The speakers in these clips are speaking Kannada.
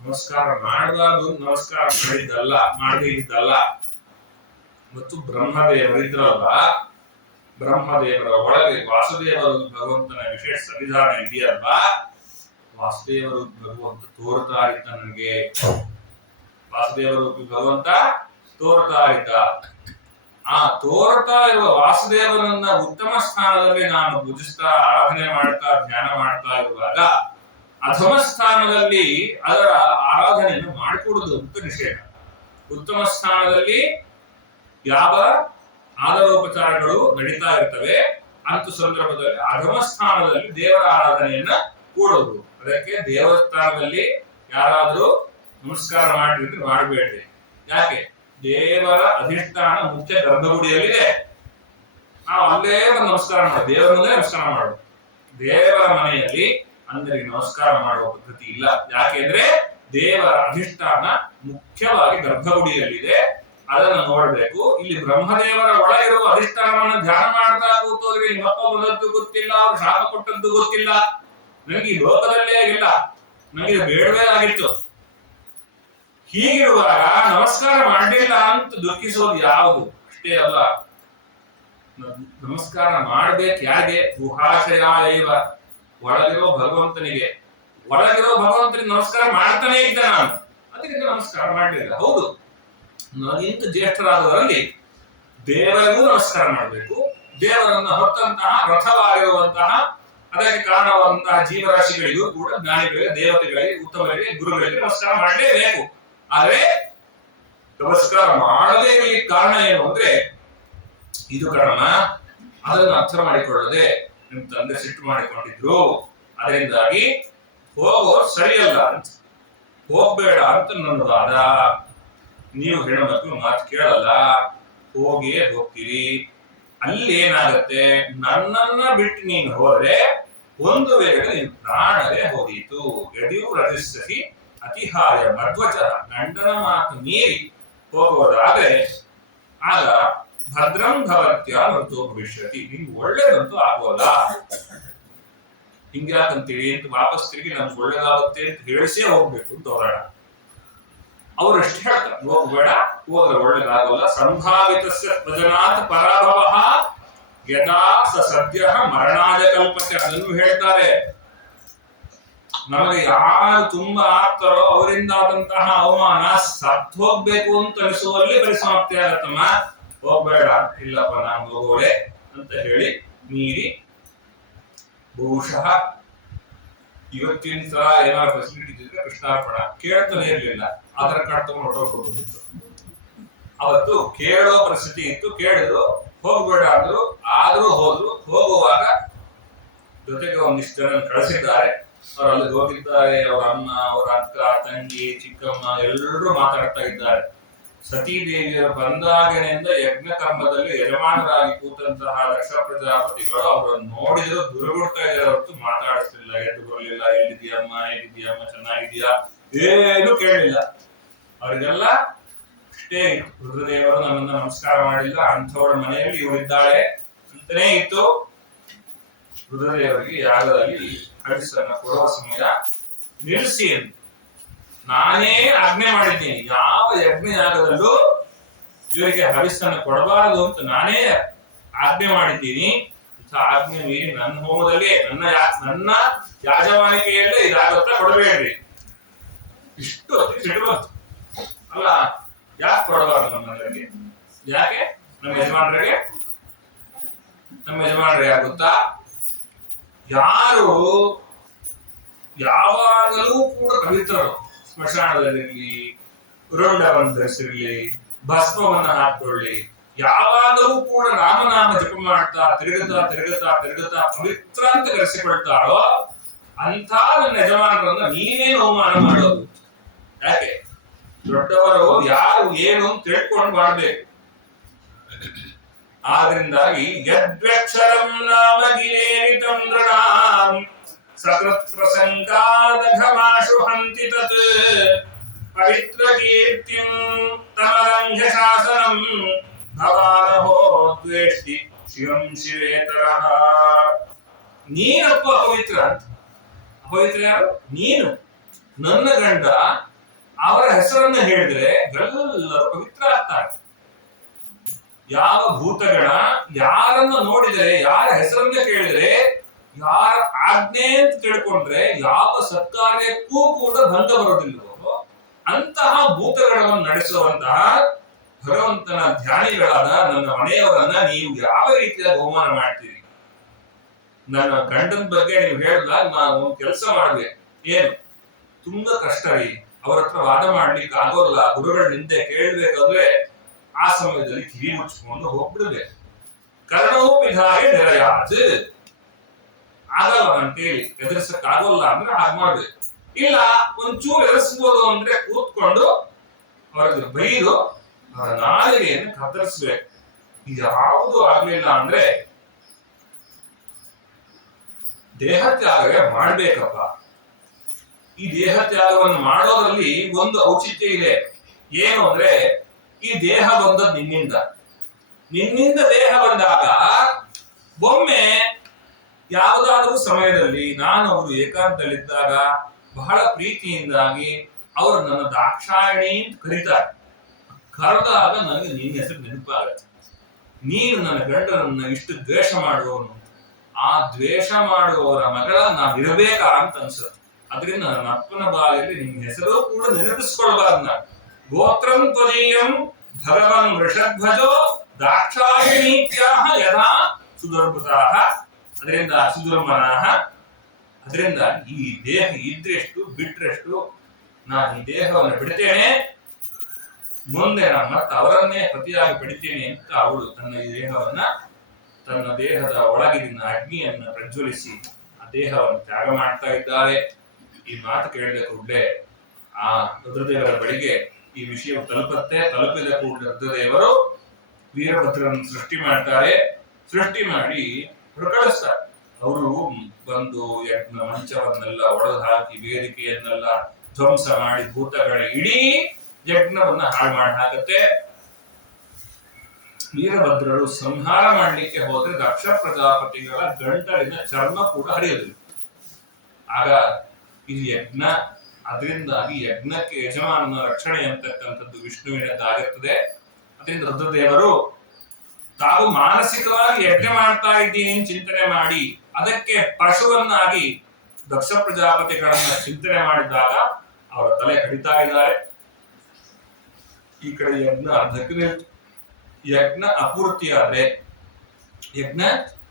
ನಮಸ್ಕಾರ ಮಾಡಬಾರ್ದು, ನಮಸ್ಕಾರ ಮಾಡಿದ್ದಲ್ಲ, ಮಾಡದೇ ಇದ್ದಲ್ಲ. ಮತ್ತು ಬ್ರಹ್ಮದೇವರಿದ್ರಲ್ಲ, ಬ್ರಹ್ಮದೇವರ ಒಳಗೆ ವಾಸುದೇವರು ಭಗವಂತನ ವಿಶೇಷ ಸನ್ನಿಧಾನ ಇದೆಯಲ್ವಾ, ವಾಸುದೇವರು ಭಗವಂತ ತೋರ್ತಾ ಇದ್ದ ನನಗೆ. ವಾಸುದೇವರು ಭಗವಂತ ತೋರ್ತಾ ಇದ್ದ. ಆ ತೋರ್ತಾ ಇರುವ ವಾಸುದೇವನನ್ನ ಉತ್ತಮ ಸ್ಥಾನದಲ್ಲಿ ನಾನು ಪೂಜಿಸ್ತಾ ಆರಾಧನೆ ಮಾಡ್ತಾ ಧ್ಯಾನ ಮಾಡ್ತಾ ಇರುವಾಗ ಅಧಮ ಸ್ಥಾನದಲ್ಲಿ ಅದರ ಆರಾಧನೆಯನ್ನು ಮಾಡಿಕೊಡುದು ಅಂತ ನಿಷೇಧ. ಉತ್ತಮ ಸ್ಥಾನದಲ್ಲಿ ಯಾವ ಆದರೋಪಚಾರಗಳು ನಡೀತಾ ಇರ್ತವೆ ಅಂತ ಸಂದರ್ಭದಲ್ಲಿ ಅಧಮ ಸ್ಥಾನದಲ್ಲಿ ದೇವರ ಆರಾಧನೆಯನ್ನ ಕೂಡುವುದು. ಅದಕ್ಕೆ ದೇವಸ್ಥಾನದಲ್ಲಿ ಯಾರಾದರೂ ನಮಸ್ಕಾರ ಮಾಡಿದ್ರೆ ಮಾಡಬೇಡ್ರಿ. ಯಾಕೆ? ದೇವರ ಅಧಿಷ್ಠಾನ ಮುಖ್ಯ ಗರ್ಭಗುಡಿಯಲ್ಲಿದೆ. ನಾವು ಅಲ್ಲೇ ಒಂದು ನಮಸ್ಕಾರ ಮಾಡೋದು, ದೇವರ ಮುಂದೆ ನಮಸ್ಕಾರ ಮಾಡೋದು. ದೇವರ ಮನೆಯಲ್ಲಿ ಅಂದರಿಗೆ ನಮಸ್ಕಾರ ಮಾಡುವ ಪದ್ಧತಿ ಇಲ್ಲ. ಯಾಕೆಂದ್ರೆ ದೇವರ ಅಧಿಷ್ಠಾನ ಮುಖ್ಯವಾಗಿ ಗರ್ಭಗುಡಿಯಲ್ಲಿದೆ, ಅದನ್ನು ನೋಡಬೇಕು. ಇಲ್ಲಿ ಬ್ರಹ್ಮದೇವರ ಒಳಗಿರುವ ಅಧಿಷ್ಠಾನವನ್ನು ಧ್ಯಾನ ಮಾಡ್ತಾ ಕೂತೋದ್ರೆ ಮತ್ತೊಬ್ಬರದ್ದು ಗೊತ್ತಿಲ್ಲ, ಅವ್ರು ಶಾಪ ಕೊಟ್ಟದ್ದು ಗೊತ್ತಿಲ್ಲ, ನನಗೆ ಈ ಲೋಕದಲ್ಲೇ ಇಲ್ಲ, ನನಗೆ ಬೇಡವೇ ಆಗಿತ್ತು. ಹೀಗಿರುವಾಗ ನಮಸ್ಕಾರ ಮಾಡಲಿಲ್ಲ ಅಂತ ದುಃಖಿಸೋದು ಯಾವುದು? ಅಷ್ಟೇ ಅಲ್ಲ, ನಮಸ್ಕಾರ ಮಾಡ್ಬೇಕು ಯಾರಿಗೆ? ಗುಹಾಶಯಾಯವ, ಒಳಗಿರೋ ಭಗವಂತನಿಗೆ. ಒಳಗಿರೋ ಭಗವಂತನಿಗೆ ನಮಸ್ಕಾರ ಮಾಡ್ತಾನೆ ಇದ್ದ ನಾನು, ಅದಕ್ಕೆ ನಮಸ್ಕಾರ ಮಾಡಲಿಲ್ಲ. ಹೌದು, ನನಗಿಂತ ಜ್ಯೇಷ್ಠರಾದವರಲ್ಲಿ ದೇವರಿಗೂ ನಮಸ್ಕಾರ ಮಾಡಬೇಕು. ದೇವರನ್ನು ಹೊತ್ತಂತಹ ರಥವಾಗಿರುವಂತಹ ಅದಕ್ಕೆ ಕಾರಣವಾದಂತಹ ಜೀವರಾಶಿಗಳಿಗೂ ಕೂಡ ಜ್ಞಾನಿಗಳಿಗೆ, ದೇವತೆಗಳಿಗೆ, ಉತ್ತಮರಿಗೆ, ಗುರುಗಳಿಗೆ ನಮಸ್ಕಾರ ಮಾಡಲೇಬೇಕು. ಆದ್ರೆ ನಮಸ್ಕಾರ ಮಾಡದೇ ಇರಲಿಕ್ಕೆ ಕಾರಣ ಏನು ಅಂದ್ರೆ ಇದು ಕರ್ಮ, ಅದನ್ನು ಅರ್ಥ ಮಾಡಿಕೊಳ್ಳದೆ ನಿಮ್ ತಂದೆ ಸಿಟ್ಟು ಮಾಡಿಕೊಂಡಿದ್ರು. ಅದರಿಂದಾಗಿ ಹೋಗೋ ಸರಿಯಲ್ಲ ಅಂತ, ಹೋಗ್ಬೇಡ ಅಂತ ನನ್ನ ವಾದ. ನೀವು ಹೆಣ್ಮಕ್ಳು ಮಾತು ಕೇಳಲ್ಲ, ಹೋಗಿಯೇ ಹೋಗ್ತೀರಿ. ಅಲ್ಲಿ ಏನಾಗತ್ತೆ, ನನ್ನನ್ನ ಬಿಟ್ಟು ನೀನು ಹೋದ್ರೆ ಒಂದು ವೇಳೆ ನೀನು ಪ್ರಾಣವೇ ಹೋದೀತು. ಯದಿಯು ರಜಿಸ್ಸಿ ಅತಿಹಾಯ ಮಧ್ವಚ, ಗಂಡನ ಮಾತು ಮೀರಿ ಹೋಗೋದಾದ್ರೆ ಆಗ ಭದ್ರಂ ಭವತ್ಯ ಮೃತೋ ಭವಿಷ್ಯತಿ, ನಿಮ್ಗೆ ಒಳ್ಳೇದಂತೂ ಆಗೋಲ್ಲ. ಹಿಂಗ್ಯಾಕಂತೀವಿ ಅಂತ ವಾಪಸ್ ತಿರುಗಿ ನಮ್ಗೆ ಒಳ್ಳೇದಾಗುತ್ತೆ ಅಂತ ಹೇಳಿಸೇ ಹೋಗ್ಬೇಕು ಅಂತ ಹೊರಡ. ಅವ್ರು ಎಷ್ಟು ಹೇಳ್ತಾರೆ, ಹೋಗ್ಬೇಡ, ಹೋದ್ರೆ ಒಳ್ಳೇದಾಗಲ್ಲ. ಸಂಭಾವಿತಸ್ಯ ಭಜನಾತ್ ಪರಾಭವ ಯದಾ ಸದ್ಯ ಮರಣಾಯ ಕಲ್ಪತೆ, ಅದನ್ನು ಹೇಳ್ತಾರೆ. ನಮಗೆ ಯಾರು ತುಂಬಾ ಆಗ್ತಾರೋ ಅವರಿಂದ ಆದಂತಹ ಅವಮಾನ ಸತ್ತು ಹೋಗ್ಬೇಕು ಅಂತ ಅನಿಸುವಲ್ಲಿ ಪರಿಸಮಾಪ್ತಿ ಆಗತ್ತಮ್ಮ. ಹೋಗ್ಬೇಡ, ಇಲ್ಲಪ್ಪ ನಾನು ಹೋಗೋಳೆ ಅಂತ ಹೇಳಿ ಮೀರಿ, ಬಹುಶಃ ಇವತ್ತಿನ ಸಲ ಏನಾದ್ರು ಫೆಸಿಲಿಟಿ ಇದ್ರೆ ಕೃಷ್ಣಾರ್ಪಣ ಕೇಳ್ತಾನೆ ಇರ್ಲಿಲ್ಲ, ಆಧಾರ್ ಕಾರ್ಡ್ ತಗೊಂಡು ಹೊರಟೋಗ್ಬೋದಿತ್ತು. ಅವತ್ತು ಕೇಳೋ ಪರಿಸ್ಥಿತಿ ಇತ್ತು, ಕೇಳಿದ್ರು, ಹೋಗ್ಬೇಡ ಅಂದ್ರು, ಆದ್ರೂ ಹೋದ್ರು. ಹೋಗುವಾಗ ಜೊತೆಗೆ ಒಂದಿಷ್ಟು ಜನ ಕಳಿಸಿದ್ದಾರೆ. ಅವ್ರು ಅಲ್ಲಿ ಹೋಗಿದ್ದಾರೆ. ಅವರ ಅಮ್ಮ, ಅವರ ಅಕ್ಕ, ತಂಗಿ, ಚಿಕ್ಕಮ್ಮ ಎಲ್ಲರೂ ಮಾತಾಡ್ತಾ ಇದ್ದಾರೆ. ಸತೀದೇವಿಯರು ಬಂದಾಗಿನಿಂದ ಯಜ್ಞ ಕರ್ಮದಲ್ಲಿ ಯಜಮಾನರಾಗಿ ಕೂತಂತಹ ದಕ್ಷ ಪ್ರಜಾಪತಿಗಳು ಅವರನ್ನು ನೋಡಿದ್ರು ದುರ್ಗುಡ್ತಾ ಇದ್ದಾರೆ ಹೊರತು ಮಾತಾಡಿಸ್ತಿಲ್ಲ. ಎದ್ದು ಬರಲಿಲ್ಲ, ಎಲ್ಲಿದ್ಯಮ್ಮ, ಹೇಗಿದ್ಯಮ್ಮ, ಚೆನ್ನಾಗಿದ್ಯಾ, ಏನು ಕೇಳಲಿಲ್ಲ. ಅವರಿಗೆಲ್ಲ ಅಷ್ಟೇ ಇತ್ತು, ರುದ್ರದೇವರು ನನ್ನನ್ನು ನಮಸ್ಕಾರ ಮಾಡಿಲ್ಲ, ಅಂಥವಳ ಮನೆಯಲ್ಲಿ ಇವಳಿದ್ದಾಳೆ ಅಂತಾನೇ ಇತ್ತು. ರುದ್ರದೇವರಿಗೆ ಯಾಗದಲ್ಲಿ ಹರಿಸನ್ನ ಕೊಡುವ ಸಮಯ ನಿಲ್ಲಿಸಿ ಅಂತ ನಾನೇ ಆಜ್ಞೆ ಮಾಡಿದ್ದೀನಿ. ಯಾವ ಯಜ್ಞ ಯಾಗದಲ್ಲೂ ಇವರಿಗೆ ಹರಿಸನ್ನು ಕೊಡಬಾರದು ಅಂತ ನಾನೇ ಆಜ್ಞೆ ಮಾಡಿದ್ದೀನಿ. ಆಜ್ಞೆ ಮೀರಿ ನನ್ನ ಹೋಮದಲ್ಲಿ ನನ್ನ ಯಾಜಮಾನಿಕೆಯಲ್ಲೇ ಇದಾಗುತ್ತಾ ಕೊಡಬೇಡ್ರಿ. ಇಷ್ಟು ಅತಿ ಸಿಡುವಂತು ಅಲ್ಲ. ಯಾಕೆ ಕೊಡಬಾರದು ನಮ್ಮಲ್ಲಿ? ಯಾಕೆ? ನಮ್ಮ ಯಜಮಾನರಿಗೆ ಆಗುತ್ತಾ? ಯಾರು ಯಾವಾಗಲೂ ಕೂಡ ಪವಿತ್ರರು, ಸ್ಮಶಾನದಲ್ಲಿರ್ಲಿ, ರುಂಡವನ್ನು ಧರಿಸಿರ್ಲಿ, ಭಸ್ಮವನ್ನ ಹಾಕೊಳ್ಳಿ, ಯಾವಾಗಲೂ ಕೂಡ ರಾಮನಾಮ ಜಪ ಮಾಡ್ತಾ ತಿರುಗುತ್ತಾ ಪವಿತ್ರ ಅಂತ ಕರೆಸಿಕೊಳ್ತಾರೋ ಅಂತ ನನ್ನ ಯಜಮಾನರನ್ನ ನೀನೇನು ಅವಮಾನ ಮಾಡೋದು? ಯಾಕೆ? ದೊಡ್ಡವರು ಯಾರು ಏನು ಅಂತ ತಿಳ್ಕೊಂಡು ಮಾಡ್ಬೇಕು. ಆದ್ರಿಂದಾಗಿ ಯದ್ವಕ್ಷರಂ ನಾಮ ಗಿರೇರಿತಂ ನೃಣಾಂ ಸಕೃತ್ ಪ್ರಸಂಗಾದಘಮಾಶು ಹಂತಿ ತತ್ ಪವಿತ್ರ ಕೀರ್ತಿಂ ತಮಲಂಘ್ಯ ಶಾಸನಂ ಭವಾನಹೋ ದ್ವೇಷ್ಟಿ ಶಿವಂ ಶಿವೇತರಃ. ನೀನಪ್ಪ ಅಪವಿತ್ರ ಅಂತ. ಅಪವಿತ್ರ ಯಾರು? ನೀನು. ನನ್ನ ಗಂಡ ಅವರ ಹೆಸರನ್ನು ಹೇಳಿದ್ರೆ ಎಲ್ಲರೂ ಪವಿತ್ರ ಆಗ್ತಾರೆ. ಯಾವ ಭೂತಗಣ ಯಾರನ್ನ ನೋಡಿದರೆ, ಯಾರ ಹೆಸರನ್ನ ಕೇಳಿದರೆ, ಯಾರ ಆಜ್ಞೆ ಅಂತ ತಿಳ್ಕೊಂಡ್ರೆ ಯಾವ ಸತ್ಕಾರ್ಯಕ್ಕೂ ಕೂಡ ಭಂಗ ಬರೋದಿಲ್ಲವೋ ಅಂತಹ ಭೂತಗಳನ್ನು ನಡೆಸುವಂತಹ ಭಗವಂತನ ಧ್ಯಾನಿಗಳಾದ ನನ್ನ ಮನೆಯವರನ್ನ ನೀವು ಯಾವ ರೀತಿಯಾಗಿ ಅವಮಾನ ಮಾಡ್ತೀರಿ? ನನ್ನ ಗಂಡನ ಬಗ್ಗೆ ನೀವು ಹೇಳಿದಾಗ ನಾನು ಒಂದು ಕೆಲಸ ಮಾಡಿದೆ, ಏನು ತುಂಬಾ ಕಷ್ಟ ರೀ, ಅವ್ರ ಹತ್ರ ವಾದ ಮಾಡ್ಲಿಕ್ಕೆ ಆಗೋಲ್ಲ, ಗುರುಗಳ ನಿಂದೆ ಕೇಳ್ಬೇಕಂದ್ರೆ ಆ ಸಮಯದಲ್ಲಿ ಕಿವಿ ಮುಚ್ಚಿಕೊಂಡು ಹೋಗ್ಬಿಡ್ಬೇಕು. ಕರ್ಣವೂ ವಿಧಾಯ ನೆರೆಯಾಜ್, ಆಗಲ್ಲ ಅಂತೇಳಿ ಎದುರಿಸಕ್ ಆಗೋಲ್ಲ ಅಂದ್ರೆ ಹಾಗೆ ಮಾಡ್ಬೇಕು. ಇಲ್ಲ ಒಂಚೂರು ಎದುರಿಸ್ಬೋದು ಅಂದ್ರೆ ಕೂತ್ಕೊಂಡು ಅವ್ರಿಗೆ ಬೈದು ಅವರ ನಾಲಿಗೆಯನ್ನು ಕತ್ತರಿಸ್ಬೇಕು. ಯಾವುದು ಆಗ್ಲಿಲ್ಲ ಅಂದ್ರೆ ದೇಹ ತ್ಯಾಗವೇ ಮಾಡ್ಬೇಕಪ್ಪ. ಈ ದೇಹ ತ್ಯಾಗವನ್ನು ಮಾಡೋದ್ರಲ್ಲಿ ಒಂದು ಔಚಿತ್ಯ ಇದೆ. ಏನು ಅಂದ್ರೆ ಈ ದೇಹ ಬಂದದ್ದು ನಿನ್ನಿಂದ ದೇಹ ಬಂದಾಗ ಒಮ್ಮೆ ಯಾವುದಾದ್ರೂ ಸಮಯದಲ್ಲಿ ನಾನು ಅವರು ಏಕಾಂತದಲ್ಲಿದ್ದಾಗ ಬಹಳ ಪ್ರೀತಿಯಿಂದಾಗಿ ಅವರು ನನ್ನ ದಾಕ್ಷಾಯಣಿ ಅಂತ ಕರೀತಾರೆ. ಕರೆದಾಗ ನನಗೆ ನಿನ್ನ ಹೆಸರು ನೆನಪಾಗತ್ತೆ. ನೀನು ನನ್ನ ಗಂಡನನ್ನ ಇಷ್ಟು ದ್ವೇಷ ಮಾಡುವವನು, ಆ ದ್ವೇಷ ಮಾಡುವವರ ಮಗಳ ನಾನು ಇರಬೇಕಾ ಅಂತ ಅನ್ಸುತ್ತೆ. ಅದರಿಂದ ನನ್ನ ಅಪ್ಪನ ಬಾಯಲ್ಲಿ ನಿನ್ನ ಹೆಸರು ಕೂಡ ನೆನಪಿಸ್ಕೊಳ್ಬಾರ್ದು. ನಾನು ಗೋತ್ರಂ ತ್ವದೀಯಂ ಭಗವನ್ ವೃಷಧ್ವಜೋ ದಾಕ್ಷಾಯಣೀತ್ಯಾಹ ಯಥಾ ಸುದುರ್ಭುತಾಹ, ಅದರಿಂದ ಸುದುರ್ಮನಾಹ. ಅದರಿಂದ ಈ ದೇಹ ಇದ್ರೆಷ್ಟು ಬಿಟ್ರೆಷ್ಟು, ನಾನು ಈ ದೇಹವನ್ನು ಬಿಡ್ತೇನೆ, ಮುಂದೆ ನಾನು ಮತ್ತೆ ಅವರನ್ನೇ ಪತಿಯಾಗಿ ಪಡಿತೇನೆ ಅಂತ ಅವಳು ತನ್ನ ಈ ದೇಹವನ್ನ, ತನ್ನ ದೇಹದ ಒಳಗಿನ ಅಗ್ನಿಯನ್ನ ಪ್ರಜ್ವಲಿಸಿ ಆ ದೇಹವನ್ನು ತ್ಯಾಗ ಮಾಡ್ತಾ ಇದ್ದಾರೆ. ಈ ಮಾತು ಕೇಳಿದ ಕೂಡಲೇ ಆ ರುದ್ರದೇವರ ಬಳಿಗೆ ಈ ವಿಷಯ ತಲುಪತ್ತೆ. ತಲುಪಿದ ಕೂಡಲೇ ರುದ್ರದೇವರು ವೀರಭದ್ರನ್ನು ಸೃಷ್ಟಿ ಮಾಡ್ತಾರೆ. ಸೃಷ್ಟಿ ಮಾಡಿ ಕಳಿಸ್ತಾರೆ. ಅವರು ಬಂದು ಯಜ್ಞ ಮಂಚವನ್ನೆಲ್ಲ ಒಡೆದು ಹಾಕಿ ವೇದಿಕೆಯನ್ನೆಲ್ಲ ಧ್ವಂಸ ಮಾಡಿ ಭೂತಗಳ ಇಡೀ ಯಜ್ಞವನ್ನ ಹಾಳು ಮಾಡಿ ಹಾಕತ್ತೆ. ವೀರಭದ್ರರು ಸಂಹಾರ ಮಾಡಲಿಕ್ಕೆ ಹೋದ್ರೆ ದಕ್ಷ ಪ್ರಜಾಪತಿಗಳ ಗಂಟಲಿನ ಚರ್ಮ ಕೂಡ ಹರಿಯೋದಿಲ್ಲ. ಆಗ ಇದು ಯಜ್ಞ, ಅದರಿಂದಾಗಿ ಯಜ್ಞಕ್ಕೆ ಯಜಮಾನನ ರಕ್ಷಣೆ ಅಂತಕ್ಕಂಥದ್ದು ವಿಷ್ಣುವಿನದ್ದಾಗಿರ್ತದೆ. ಅದರಿಂದ ರುದ್ರದೇವರು ತಾವು ಮಾನಸಿಕವಾಗಿ ಯಜ್ಞ ಮಾಡ್ತಾ ಇದ್ದೀನಿ ಚಿಂತನೆ ಮಾಡಿ ಅದಕ್ಕೆ ಪಶುವನ್ನಾಗಿ ದಕ್ಷ ಪ್ರಜಾಪತಿಗಳನ್ನ ಚಿಂತನೆ ಮಾಡಿದಾಗ ಅವರ ತಲೆ ಕಡಿತಾ ಇದ್ದಾರೆ. ಈ ಕಡೆ ಯಜ್ಞ ಅರ್ಧಕ್ಕೆ, ಯಜ್ಞ ಅಪೂರ್ತಿಯಾದ್ರೆ, ಯಜ್ಞ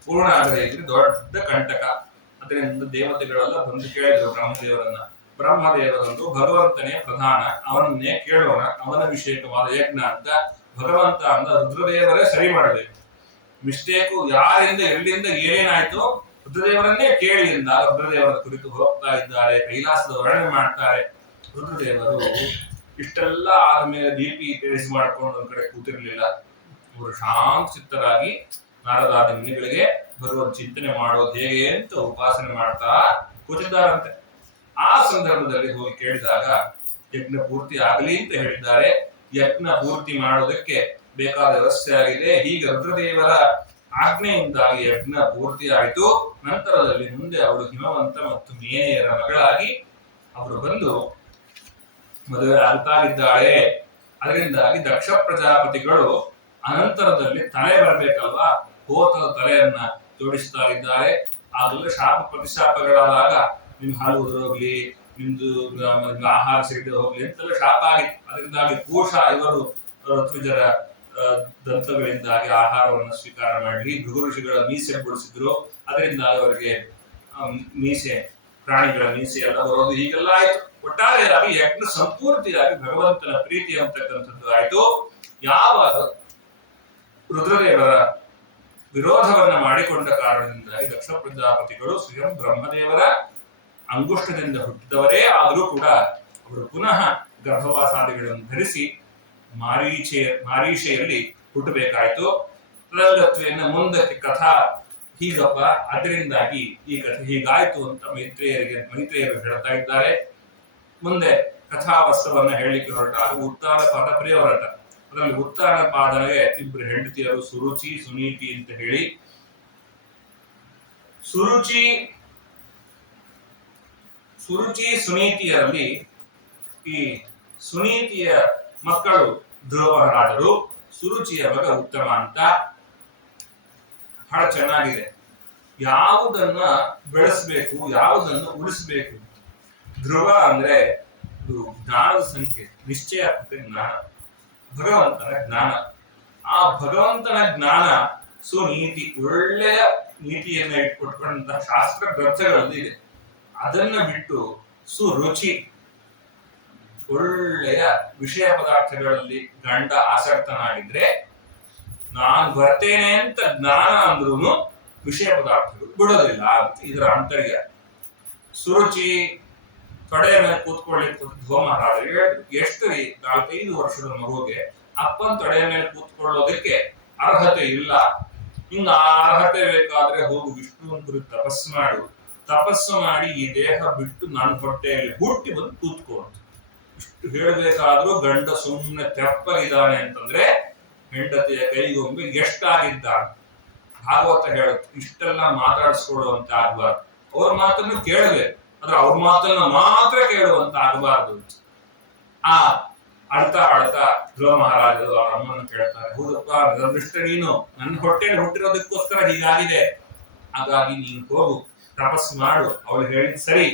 ಪೂರ್ಣ ಆಗದೆ ಇದ್ರೆ ದೊಡ್ಡ ಕಂಟಕ. ಅದರಿಂದ ದೇವತೆಗಳೆಲ್ಲ ಬಂದು ಕೇಳಿದ್ರು ಬ್ರಹ್ಮದೇವರಂದು ಭಗವಂತನೇ ಪ್ರಧಾನ, ಅವನನ್ನೇ ಕೇಳೋಣ, ಅವನ ವಿಷಯಕವಾದ ಯಜ್ಞ ಅಂತ. ಭಗವಂತ ಅಂದ ರುದ್ರದೇವರೇ ಸರಿ ಮಾಡಬೇಕು. ಮಿಸ್ಟೇಕು ಯಾರಿಂದ ಎಲ್ಲಿಂದ ಏನೇನಾಯ್ತು ರುದ್ರದೇವರನ್ನೇ ಕೇಳಿ ಎಂದಾಗ ರುದ್ರದೇವರ ಕುರಿತು ಹೋಗ್ತಾ ಇದ್ದಾರೆ, ಕೈಲಾಸದ ವರ್ಣನೆ ಮಾಡ್ತಾರೆ. ರುದ್ರದೇವರು ಇಷ್ಟೆಲ್ಲ ಆದ್ಮೇಲೆ ದೀಪಿ ತಿಳಿಸಿ ಮಾಡ್ಕೊಂಡು ಒಂದ್ ಕಡೆ ಕೂತಿರ್ಲಿಲ್ಲ. ಅವರು ಶಾಂತ ಚಿತ್ತರಾಗಿ ನಾರದಾದಿ ಮುನಿಗಳಿಗೆ ಭಗವದ್ ಚಿಂತನೆ ಮಾಡೋದು ಹೇಗೆ ಅಂತ ಉಪಾಸನೆ ಮಾಡ್ತಾ ಕೂತಿದ್ದಾರಂತೆ. ಆ ಸಂದರ್ಭದಲ್ಲಿ ಹೋಗಿ ಕೇಳಿದಾಗ ಯಜ್ಞ ಪೂರ್ತಿ ಆಗಲಿ ಅಂತ ಹೇಳಿದ್ದಾರೆ. ಯಜ್ಞ ಪೂರ್ತಿ ಮಾಡೋದಕ್ಕೆ ಬೇಕಾದ ವ್ಯವಸ್ಥೆ ಆಗಿದೆ. ಹೀಗೆ ರುದ್ರದೇವರ ಆಜ್ಞೆಯಿಂದಾಗಿ ಯಜ್ಞ ಪೂರ್ತಿ ಆಯಿತು. ನಂತರದಲ್ಲಿ ಮುಂದೆ ಅವರು ಹಿಮವಂತ ಮತ್ತು ಮೇನೆಯರ ಮಗಳಾಗಿ ಅವರು ಬಂದು ಮದುವೆ ಆಗ್ತಾ ಇದ್ದಾಳೆ. ಅದರಿಂದಾಗಿ ದಕ್ಷ ಪ್ರಜಾಪತಿಗಳು ಅನಂತರದಲ್ಲಿ ತಲೆ ಬರಬೇಕಲ್ವಾ, ಹೋತದ ತಲೆಯನ್ನ ಜೋಡಿಸ್ತಾ ಇದ್ದಾರೆ. ಆಗಲೇ ಶಾಪ ಪ್ರತಿಶಾಪಗಳಾದಾಗ ನಿಮ್ ಹಾಲು ಉದುರೋಗ್ಲಿ, ನಿಮ್ದು ಆಹಾರ ಸಿಗದೆ ಹೋಗ್ಲಿ ಅಂತೆಲ್ಲ ಶಾಪ ಆಗಿತ್ತು. ಅದರಿಂದಾಗಿ ಕೋಶ ಇವರು ಋತ್ವಿಜರ ದಂತಗಳಿಂದಾಗಿ ಆಹಾರವನ್ನು ಸ್ವೀಕಾರ ಮಾಡಲಿ, ಭೃಗು ಋಷಿಗಳ ಮೀಸೆ ಬಿಡಿಸಿದ್ರು. ಅದರಿಂದ ಅವರಿಗೆ ಮೀಸೆ, ಪ್ರಾಣಿಗಳ ಮೀಸೆ ಎಲ್ಲ ಬರೋದು, ಹೀಗೆಲ್ಲ ಆಯ್ತು. ಒಟ್ಟಾರೆಯಾಗಿ ಯಜ್ಞ ಸಂಪೂರ್ತಿಯಾಗಿ ಭಗವಂತನ ಪ್ರೀತಿ ಅಂತಕ್ಕಂಥದ್ದು ಆಯ್ತು. ಯಾವಾಗ ರುದ್ರದೇವರ ವಿರೋಧವನ್ನ ಮಾಡಿಕೊಂಡ ಕಾರಣದಿಂದಾಗಿ ದಕ್ಷ ಪ್ರಜಾಪತಿಗಳು ಸ್ವಯಂ ಬ್ರಹ್ಮದೇವರ ಅಂಗುಷ್ಟದಿಂದ ಹುಟ್ಟಿದವರೇ ಆದರೂ ಕೂಡ ಅವರು ಪುನಃ ಗರ್ಭವಾಸಾದಿಗಳನ್ನು ಧರಿಸಿ ಮಾರೀಷೆಯಲ್ಲಿ ಹುಟ್ಟಬೇಕಾಯ್ತು. ತದಂಗತ್ವೆಯನ್ನು ಮುಂದಕ್ಕೆ ಕಥಾ ಹೀಗಪ್ಪ, ಅದರಿಂದಾಗಿ ಈ ಕಥೆ ಹೀಗಾಯ್ತು ಅಂತ ಮೈತ್ರೇಯರು ಹೇಳ್ತಾ ಇದ್ದಾರೆ. ಮುಂದೆ ಕಥಾವಸ್ತವನ್ನ ಹೇಳಲಿಕ್ಕೆ ಹೊರಟಾಗ ಉತ್ತಾನ ಪಾದ ಪ್ರಿಯವ್ರತ. ಅದರಲ್ಲಿ ಉತ್ತಾನ ಪಾದನಿಗೆ ಇಬ್ಬರು ಹೆಂಡತಿಯರು ಸುರುಚಿ ಸುನೀತಿ ಅಂತ ಹೇಳಿ. ಸುರುಚಿ ಸುನೀತಿಯರಲ್ಲಿ ಈ ಸುನೀತಿಯ ಮಕ್ಕಳು ಧ್ರುವರಾದರು, ಸುರುಚಿಯ ಮಗ ಉತ್ತಮ ಅಂತ ಬಹಳ ಚೆನ್ನಾಗಿದೆ. ಯಾವುದನ್ನ ಬೆಳೆಸಬೇಕು, ಯಾವುದನ್ನು ಉಳಿಸಬೇಕು. ಧ್ರುವ ಅಂದ್ರೆ ಇದು ಜ್ಞಾನದ ಸಂಖ್ಯೆ, ನಿಶ್ಚಯಾತ್ಮಕ ಜ್ಞಾನ, ಭಗವಂತನ ಜ್ಞಾನ. ಆ ಭಗವಂತನ ಜ್ಞಾನ ಸುನೀತಿ, ಒಳ್ಳೆಯ ನೀತಿಯನ್ನ ಇಟ್ಕೊಟ್ಕೊಂಡಂತಹ ಶಾಸ್ತ್ರ ಗ್ರಂಥಗಳಲ್ಲಿ ಇದೆ. ಅದನ್ನ ಬಿಟ್ಟು ಸುರುಚಿ, ಒಳ್ಳೆಯ ವಿಷಯ ಪದಾರ್ಥಗಳಲ್ಲಿ ಗಂಡ ಆಸಕ್ತನಾಗಿದ್ರೆ ನಾನು ಬರ್ತೇನೆ ಅಂತ ಜ್ಞಾನ ಅಂದ್ರೂ ವಿಷಯ ಪದಾರ್ಥಗಳು ಬಿಡೋದಿಲ್ಲ ಅಂತ ಇದರ ಆಂತರ್ಯ. ಸುರುಚಿ ತೊಡೆಯ ಮೇಲೆ ಕೂತ್ಕೊಳ್ಳಿಕ್ಕೆ ಧ್ರುವಮಹಾರಾಜರು ಹೇಳಿದ್ರು, ಎಷ್ಟು 4-5 ವರ್ಷದ ಮಗುವಿಗೆ ಅಪ್ಪನ ತೊಡೆಯ ಮೇಲೆ ಕೂತ್ಕೊಳ್ಳೋದಕ್ಕೆ ಅರ್ಹತೆ ಇಲ್ಲ, ಇನ್ನು ಆ ಅರ್ಹತೆ ಬೇಕಾದ್ರೆ ಹೋಗು ವಿಷ್ಣುವಿನ ಕುರಿತು ತಪಸ್ಸು ಮಾಡು, ತಪಸ್ಸು ಮಾಡಿ ಈ ದೇಹ ಬಿಟ್ಟು ನನ್ನ ಹೊಟ್ಟೆಯಲ್ಲಿ ಹುಟ್ಟಿ ಬಂದು ಕೂತ್ಕೊಂಡು. ಇಷ್ಟು ಹೇಳಬೇಕಾದ್ರೂ ಗಂಡ ಸುಮ್ಮನೆ ತೆಪ್ಪಗಿದ್ದಾನೆ ಅಂತಂದ್ರೆ ಹೆಂಡತಿಯ ಕೈಗೊಂಬೆ ಎಷ್ಟಾಗಿದ್ದಾನೆ. ಭಾಗವತ ಹೇಳುತ್ತೆ, ಇಷ್ಟೆಲ್ಲ ಮಾತಾಡಿಸ್ಕೊಡುವಂತ ಆಗ್ಬಾರ್ದು, ಅವ್ರ ಮಾತನ್ನು ಕೇಳಬೇಕು, ಆದ್ರೆ ಅವ್ರ ಮಾತನ್ನ ಮಾತ್ರ ಕೇಳುವಂತ ಆಗಬಾರ್ದು. ಆ ಅಳ್ತಾ ಅಳ್ತಾ ಧ್ರುವ ಮಹಾರಾಜರು ಅವ್ರ ಅಮ್ಮನ ಕೇಳ್ತಾರೆ, ಹೌದಪ್ಪ ಅದೃಷ್ಟ, ನೀನು ನನ್ನ ಹೊಟ್ಟೆಯಲ್ಲಿ ಹುಟ್ಟಿರೋದಕ್ಕೋಸ್ಕರ ಹೀಗಾಗಿದೆ, ಹಾಗಾಗಿ ನೀನು ಹೋಗು ತಪಸ್ಸು ಮಾಡು. ಅವಳು ಹೇಳಿದ್ ಸರಿ,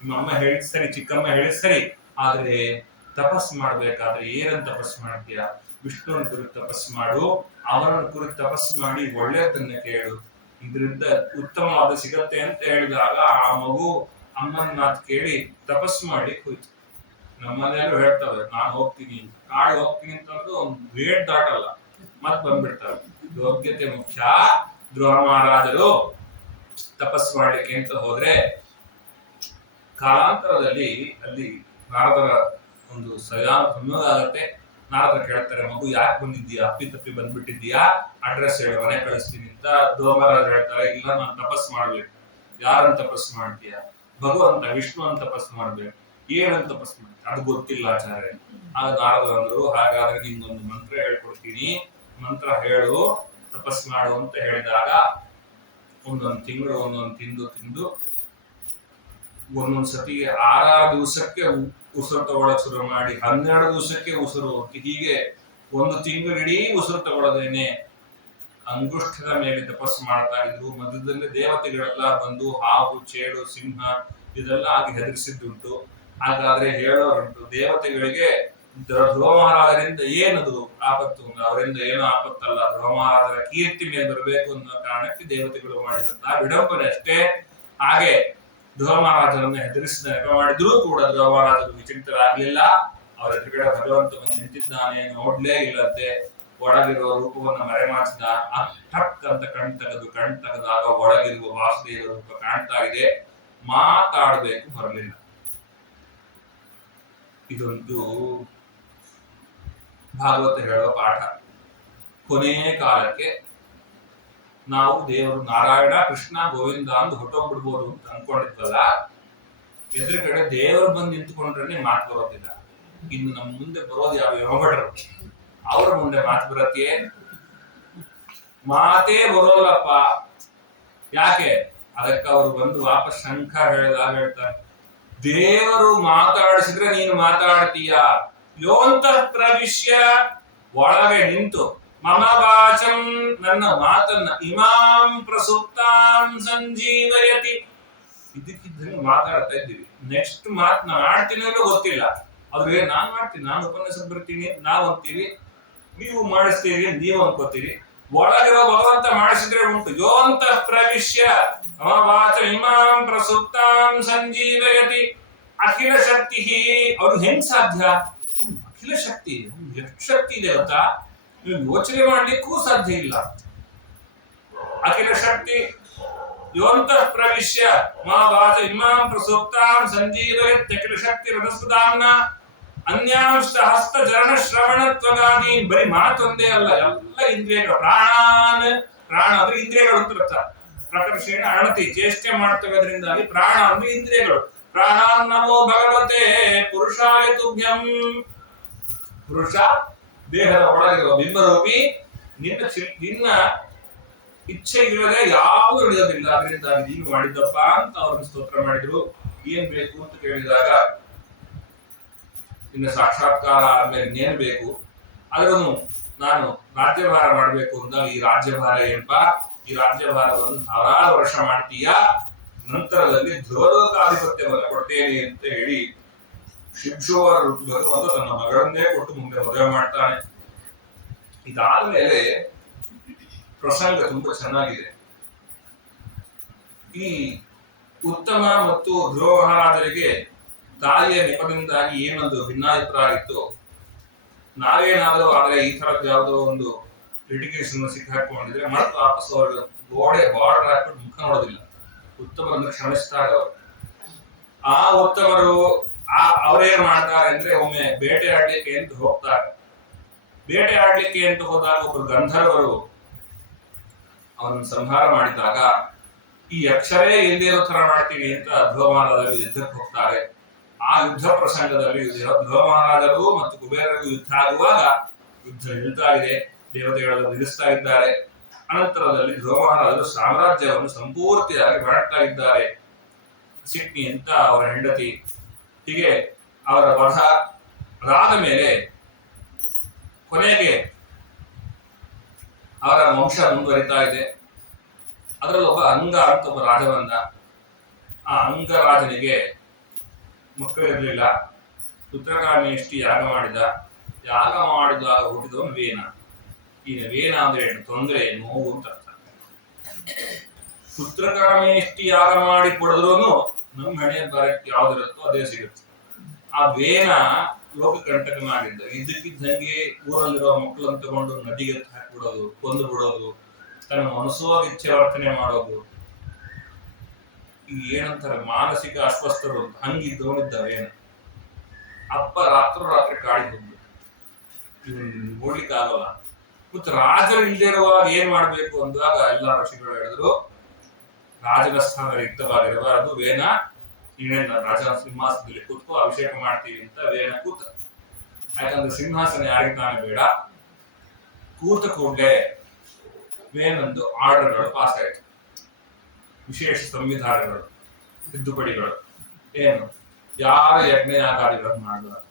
ನಿಮ್ಮ ಅಮ್ಮ ಹೇಳಿದ್ ಸರಿ, ಚಿಕ್ಕಮ್ಮ ಹೇಳಿದ್ ಸರಿ, ಆದ್ರೆ ತಪಸ್ಸು ಮಾಡ್ಬೇಕಾದ್ರೆ ಏನಂತ ತಪಸ್ಸು ಮಾಡ್ತೀಯ? ವಿಷ್ಣುವಿನ ಕುರಿತು ತಪಸ್ಸು ಮಾಡು, ಅವನ ಕುರಿತು ತಪಸ್ಸು ಮಾಡಿ ಒಳ್ಳೆಯದನ್ನ ಕೇಳು, ಇದರಿಂದ ಉತ್ತಮವಾದ ಸಿಗತ್ತೆ ಅಂತ ಹೇಳಿದಾಗ ಆ ಮಗು ಅಮ್ಮನ ಮಾತು ಕೇಳಿ ತಪಸ್ಸು ಮಾಡಿ ಹೋಯ್ತು. ನಮ್ಮನೆಯಲ್ಲೂ ಹೇಳ್ತವೆ, ನಾನು ಹೋಗ್ತೀನಿ, ನಾಳೆ ಹೋಗ್ತೀನಿ ಅಂತಂದ್ರೆ ಒಂದು ವೇಟ್ ದಾಟಲ್ಲ, ಮತ್ ಬಂದ್ಬಿಡ್ತಾರೆ. ಯೋಗ್ಯತೆ ಮುಖ್ಯ. ಧ್ರುವ ಮಹಾರಾಜರು ತಪಸ್ಸು ಮಾಡ್ಲಿಕ್ಕೆ ಅಂತ ಹೋದ್ರೆ ಕಾಲಾಂತರದಲ್ಲಿ ಅಲ್ಲಿ ನಾರದರ ಒಂದು ಸಂಯೋಗ ಆಗತ್ತೆ. ನಾರದರು ಕೇಳ್ತಾರೆ, ಮಗು ಯಾಕೆ ಬಂದಿದ್ದೀಯಾ, ಅಪ್ಪಿ ತಪ್ಪಿ ಬಂದ್ಬಿಟ್ಟಿದ್ದೀಯಾ, ಅಡ್ರೆಸ್ ಹೇಳು, ಮನೆ ಕಳಿಸ್ತೀನಿ ಅಂತ. ಧ್ರುವ ಮಹಾರಾಜರು ಹೇಳ್ತಾರೆ, ಇಲ್ಲ ನಾನು ತಪಸ್ಸು ಮಾಡ್ಬೇಕು. ಯಾರನ್ನ ತಪಸ್ಸು ಮಾಡ್ತೀಯ? ಭಗವಂತ ವಿಷ್ಣು ಅಂತ ತಪಸ್ಸು ಮಾಡ್ಬೇಕು. ಏನಂತ ತಪಸ್ಸು ಮಾಡ್ತೀಯ? ಅದು ಗೊತ್ತಿಲ್ಲ ಆಚಾರ್ಯ. ಆಗ ನಾರದರು ಅಂದ್ರು, ಹಾಗಾದ್ರೆ ನಿಂಗೊಂದು ಮಂತ್ರ ಹೇಳ್ಕೊಡ್ತೀನಿ, ಮಂತ್ರ ಹೇಳು, ತಪಸ್ಸು ಮಾಡು ಅಂತ ಹೇಳಿದಾಗ ಒಂದೊಂದು ತಿಂಗಳು ಒಂದೊಂದು ತಿಂದು ಒಂದೊಂದ್ ಸತಿ 6 ದಿವಸಕ್ಕೆ ಉಸಿರು ತಗೊಳಕ್ ಶುರು ಮಾಡಿ 12 ದಿವಸಕ್ಕೆ ಉಸಿರು, ಹೀಗೆ 1 ತಿಂಗಳಿಡೀ ಉಸಿರು ತಗೊಳ್ಳೋದೇನೆ ಅಂಗುಷ್ಠದ ಮೇಲೆ ತಪಸ್ಸು ಮಾಡ್ತಾ ಇದ್ರು. ಮಧ್ಯದಲ್ಲಿ ದೇವತೆಗಳೆಲ್ಲ ಬಂದು ಹಾವು, ಚೇಳು, ಸಿಂಹ ಇದೆಲ್ಲ ಆಗಿ ಹೆದರಿಸಿದ್ದುಂಟು. ಹಾಗಾದ್ರೆ ಹೇಳೋರುಂಟು, ದೇವತೆಗಳಿಗೆ ಧ್ರುವ ಮಹಾರಾಜರಿಂದ ಏನದು ಆಪತ್ತು? ಅವರಿಂದ ಏನೋ ಆಪತ್ತಲ್ಲ, ಧ್ರುವ ಮಹಾರಾಜರ ಕೀರ್ತಿ ಮೇಲೆ ಬರಬೇಕು ಅನ್ನೋ ಕಾರಣಕ್ಕೆ ದೇವತೆಗಳು ಮಾಡಿದಂತಹ ವಿಡಂಬನೆ ಅಷ್ಟೇ. ಹಾಗೆ ಧ್ರುವ ಮಹಾರಾಜರನ್ನ ಹೆದರಿಸಿದ ನೆಪ ಮಾಡಿದ್ರೂ ಕೂಡ ಧ್ರುವ ಮಹಾರಾಜರು ವಿಚಲಿತರಾಗಲಿಲ್ಲ. ಅವರ ಎದುರುಗಡೆ ಭಗವಂತ ಬಂದು ನಿಂತಿದ್ದಾನೆ, ನೋಡ್ಲೇ ಇಲ್ಲಂತೆ. ಒಳಗಿರುವ ರೂಪವನ್ನು ಮರೆಮಾಚಿದ. ಟಕ್ ಅಂತ ಕಣ್ ತೆಗೆದಾಗ ಒಳಗಿರುವ ವಾಸುದೇವ ರೂಪ ಕಾಣ್ತಾ ಇದೆ. ಮಾತಾಡಬೇಕು ಬರಲಿಲ್ಲ. ಇದೊಂದು ಭಾಗವತ ಹೇಳುವ ಪಾಠ. ಕೊನೆ ಕಾಲಕ್ಕೆ ನಾವು ದೇವರು ನಾರಾಯಣ ಕೃಷ್ಣ ಗೋವಿಂದ ಅಂದು ಹೊಟ್ಟೋಗ್ಬಿಡ್ಬೋದು ಅಂತ ಅನ್ಕೊಂಡಿದ್ವಲ್ಲ, ಎದುರುಗಡೆ ದೇವರು ಬಂದು ನಿಂತ್ಕೊಂಡ್ರೆ ಮಾತು ಬರೋದಿಲ್ಲ. ಇನ್ನು ನಮ್ಮ ಮುಂದೆ ಬರೋದು ಯಾವ ಯಮಭಟರು, ಅವರ ಮುಂದೆ ಮಾತು ಬರತ್ತೆ? ಮಾತೇ ಬರೋಲ್ಲಪ್ಪ. ಯಾಕೆ? ಅದಕ್ಕೆ ಅವರು ಬಂದು ವಾಪಸ್ ಶಂಖ ಹೇಳಿದಾಗ ಹೇಳ್ತಾರೆ, ದೇವರು ಮಾತಾಡಿಸಿದ್ರೆ ನೀನು ಮಾತಾಡ್ತೀಯ, ಯೋಂತ ಪ್ರವಿಶ್ಯ ಒಳಗೆ ನಿಂತು ಮಮ ವಾಚಂ ನನ್ನ ಮಾತನ್ನ ಇಮಾಂ ಪ್ರಸುಪ್ತಾಂ ಸಂಜೀವಯತಿ, ಇದಕ್ಕಿದ್ದಂಗೆ ಮಾತಾಡ್ತಾ ಇದ್ದೀವಿ. ನೆಕ್ಸ್ಟ್ ಮಾತು ನಾನು ಆಡ್ತೀನಿ ಅನ್ನೋ ಗೊತ್ತಿಲ್ಲ. ಆದ್ರೆ ನಾನ್ ಮಾಡ್ತೀನಿ, ನಾನು ಉಪನ್ಯಾಸ ಬರ್ತೀನಿ, ನಾವು ಅಂತೀವಿ, ನೀವು ಮಾಡಿಸ್ತೀರಿ, ನೀವು ಅನ್ಕೋತೀರಿ. ಒಳಗಿರೋ ಭಗವಂತ ಮಾಡಿಸಿದ್ರೆ ಉಂಟು. ಯೋಂತ ಪ್ರವಿಶ್ಯ ಮಮ ವಾಚಂ ಇಮಾಂ ಪ್ರಸುಪ್ತಾಂ ಸಂಜೀವಯತಿ ಅಖಿಲ ಶಕ್ತಿ. ಅವ್ರು ಹೆಂಗ್ ಸಾಧ್ಯ? ಅಖಿಲ ಶಕ್ತಿ, ಎಷ್ಟು ಶಕ್ತಿ ಇದೆ ಗೊತ್ತಾ? ನೀವು ಯೋಚನೆ ಮಾಡ್ಲಿಕ್ಕೂ ಸಾಧ್ಯ ಇಲ್ಲ. ಅಖಿಲ ಶಕ್ತಿ ಯೋಂತ ಪ್ರವಿಶ್ಯ ಮಾ ವಾಚ ಇಮಾಂ ಪ್ರಸುಪ್ತಾಂ ಸಂಜೀವಯತ್ ಅಖಿಲ ಶಕ್ತಿ ರಥಸ್ಪದಾಮ್ನ ಅನ್ಯಾಂಶ ಹಸ್ತ ಚರಣ ಶ್ರವಣತ್ವಗಾದಿ. ಬರೀ ಮಾತೊಂದೇ ಅಲ್ಲ, ಎಲ್ಲ ಇಂದ್ರಿಯಗಳು. ಪ್ರಾಣ ಅಂದ್ರೆ ಇಂದ್ರಿಯಗಳು ಅಂತ ಅರ್ಥ. ಪ್ರಕರ್ಷೇಣ ಅಣತಿ, ಚೇಷ್ಟೆ ಮಾಡ್ತವೆ, ಅದರಿಂದಾಗಿ ಪ್ರಾಣ ಅಂದ್ರೆ ಇಂದ್ರಿಯಗಳು. ಪ್ರಾಣಾನ್ನಮೋ ಭಗವತೆ ಪುರುಷಾಯ ತುಭ್ಯಂ. ಪುರುಷ ದೇಹದ ಒಳಗಿರುವ ಬಿಂಬರೂಪಿ, ನಿನ್ನ ಇಚ್ಛೆ ಇಲ್ಲದೆ ಯಾವುದು ನಡೆಯೋದಿಲ್ಲ, ಅದರಿಂದಾಗಿ ನೀನು ಮಾಡಿದ್ದಪ್ಪ ಅಂತ ಅವ್ರನ್ನ ಸ್ತೋತ್ರ ಮಾಡಿದ್ರು. ಏನ್ ಬೇಕು ಅಂತ ಕೇಳಿದಾಗ ಇನ್ನು ಸಾಕ್ಷಾತ್ಕಾರ ಆದ್ಮೇಲೆ ಇನ್ನೇನ್ ಬೇಕು, ಆದ್ರೂ ನಾನು ರಾಜ್ಯಭಾರ ಮಾಡ್ಬೇಕು ಅಂದಾಗ ಈ ರಾಜ್ಯಭಾರ ಏನಪ್ಪಾ, ಈ ರಾಜ್ಯಭಾರವನ್ನು ಸಾವಿರಾರು ವರ್ಷ ಮಾಡ್ತೀಯಾ, ನಂತರದಲ್ಲಿ ಧ್ರುವಲೋಕಾಧಿಪತ್ಯವನ್ನು ಕೊಡ್ತೇನೆ ಅಂತ ಹೇಳಿ ಶಿಕ್ಷೋವರ ಭಗವಂತ ತನ್ನ ಮಗಳನ್ನೇ ಕೊಟ್ಟು ಮುಂದೆ ಮದುವೆ ಮಾಡ್ತಾನೆ. ಇದಾದ್ಮೇಲೆ ಪ್ರಸಂಗ ತುಂಬಾ ಚೆನ್ನಾಗಿದೆ. ಈ ಉತ್ತಮ ಮತ್ತು ಧ್ರುವ ಮಹಾರಾಜರಿಗೆ ತಾಯಿಯ ನೆಪದಿಂದಾಗಿ ಏನೊಂದು ಭಿನ್ನಾಭಿಪ್ರಾಯ ಇತ್ತು, ನಾವೇನಾದ್ರೂ ಆದ್ರೆ ಈ ತರದ್ ಯಾವುದೋ ಒಂದು ಲಿಟಿಗೇಷನ್ ಸಿಕ್ಕಾಕೊಂಡಿದ್ರೆ ಮತ್ತೆ ವಾಪಸ್ ಅವ್ರಿಗೆ ಗೋಡೆ ಬಾರ್ಡರ್ ಹಾಕ್ಬಿಟ್ಟು ಮುಖ ನೋಡೋದಿಲ್ಲ, ಉತ್ತಮರನ್ನು ಕ್ಷಮಿಸ್ತಾರೆ ಅವರು. ಆ ಉತ್ತಮರು ಅವ್ರೇನ್ ಮಾಡ್ತಾರೆ ಅಂದ್ರೆ ಒಮ್ಮೆ ಬೇಟೆ ಆಡ್ಲಿಕ್ಕೆ ಅಂತ ಹೋಗ್ತಾರೆ. ಬೇಟೆ ಆಡ್ಲಿಕ್ಕೆ ಅಂತ ಹೋದಾಗ ಒಬ್ಬರು ಗಂಧರ್ವರು ಅವನನ್ನು ಸಂಹಾರ ಮಾಡಿದಾಗ ಈ ಅಕ್ಷರೇ ಇಲ್ಲದೆ ಇರೋ ತರ ಮಾಡ್ತೀವಿ ಅಂತ ಧ್ರುವ ಮಹಾರಾಜರು ಯುದ್ಧಕ್ಕೆ ಹೋಗ್ತಾರೆ. ಆ ಯುದ್ಧ ಪ್ರಸಂಗದಲ್ಲಿ ಧ್ರುವ ಮಹಾರಾಜರು ಮತ್ತು ಕುಬೇರರಿಗೂ ಯುದ್ಧ ಆಗುವಾಗ ಯುದ್ಧ ನಿಲ್ತಾ ಇದೆ, ದೇವತೆಗಳನ್ನು ನಿಲ್ಲಿಸ್ತಾ ಇದ್ದಾರೆ. ಅನಂತರದಲ್ಲಿ ಧ್ರುವ ಮಹಾರಾಜರು ಸಾಮ್ರಾಜ್ಯವನ್ನು ಸಂಪೂರ್ತಿಯಾಗಿ ಮಾಡ್ತಾ ಇದ್ದಾರೆ. ಸಿಟ್ನಿ ಅಂತ ಅವರ ಹೆಂಡತಿ, ಹೀಗೆ ಅವರ ವಧ ಅದಾದ ಮೇಲೆ ಕೊನೆಗೆ ಅವರ ವಂಶ ಮುಂದುವರಿತಾ ಇದೆ. ಅದರಲ್ಲಿ ಒಬ್ಬ ಅಂಗ ಅಂತ ಒಬ್ಬ ರಾಜ ಬಂದ. ಆ ಅಂಗರಾಜನಿಗೆ ಮಕ್ಕಳಿರಲಿಲ್ಲ. ಪುತ್ರಕಾಮೇಷ್ಟಿ ಯಾಗ ಮಾಡಿದ. ಯಾಗ ಮಾಡಿದಾಗ ಹುಟ್ಟಿದವನು ವೇನ. ಈಗ ವೇನ ಅಂದ್ರೆ ತೊಂದರೆ, ನೋವು ಅಂತ ಅರ್ಥ. ಪುತ್ರಕಾಮೇಷ್ಟಿ ಯಾಗ ಮಾಡಿ ಕೊಡಿದ್ರು ನಮ್ಮ ಹಣೆಯ ಬರಕ್ಕೆ ಯಾವ್ದಿರುತ್ತೋ ಅದೇ ಸಿಗುತ್ತೆ. ಆ ವೇನ ಲೋಕಕಂಟಕ ಮಾಡಿದ್ದ. ಇದ್ದಕ್ಕಿದ್ದಂಗೆ ಊರಲ್ಲಿರೋ ಮಕ್ಕಳನ್ನು ತಗೊಂಡು ನದಿಗೆ ಹಾಕಿಬಿಡೋದು, ಕೊಂದು ಬಿಡೋದು, ತನ್ನ ಮನಸ್ಸೋಗಿ ಇಚ್ಛೆ ವರ್ತನೆ ಮಾಡೋದು, ಈಗ ಏನಂತಾರೆ ಮಾನಸಿಕ ಅಸ್ವಸ್ಥರು ಅಂತ ಹಂಗಿದ್ದವನಿದ್ದ ವೇನ. ಅಪ್ಪ ರಾತ್ರಿ ಕಾಡಿ ಬಂದು ಇವನ್ ನೋಡ್ಲಿಕ್ಕೆ ಆಗಲ್ಲ. ಮತ್ತೆ ರಾಜರು ಇಲ್ಲಿರುವಾಗ ಏನ್ ಮಾಡ್ಬೇಕು ಅಂದಾಗ ಎಲ್ಲ ಋಷಿಗಳು ಹೇಳಿದ್ರು, ರಾಜನ ಸ್ಥಾನ ರಿಕ್ತವಾಗಿರಬಾರದು, ವೇನ ನೀನೇ ರಾಜನ ಸಿಂಹಾಸನದಲ್ಲಿ ಕೂತ್ಕೋ, ಅಭಿಷೇಕ ಮಾಡ್ತೀವಿ ಅಂತ ವೇನ ಕೂತ. ಯಾಕಂದ್ರೆ ಸಿಂಹಾಸನ ಯಾರಿಗೆ ತಾನೇ ಬೇಡ. ಕೂತ ಕೂಡಲೇ ವೇನೊಂದು ಆರ್ಡರ್ಗಳು ಪಾಸ್ ಆಯ್ತು, ವಿಶೇಷ ಸಂವಿಧಾನಗಳು, ತಿದ್ದುಪಡಿಗಳು. ಏನು, ಯಾರು ಯಜ್ಞ ಯಾಗಾದಿಗಳನ್ನು ಮಾಡಬಾರ್ದು.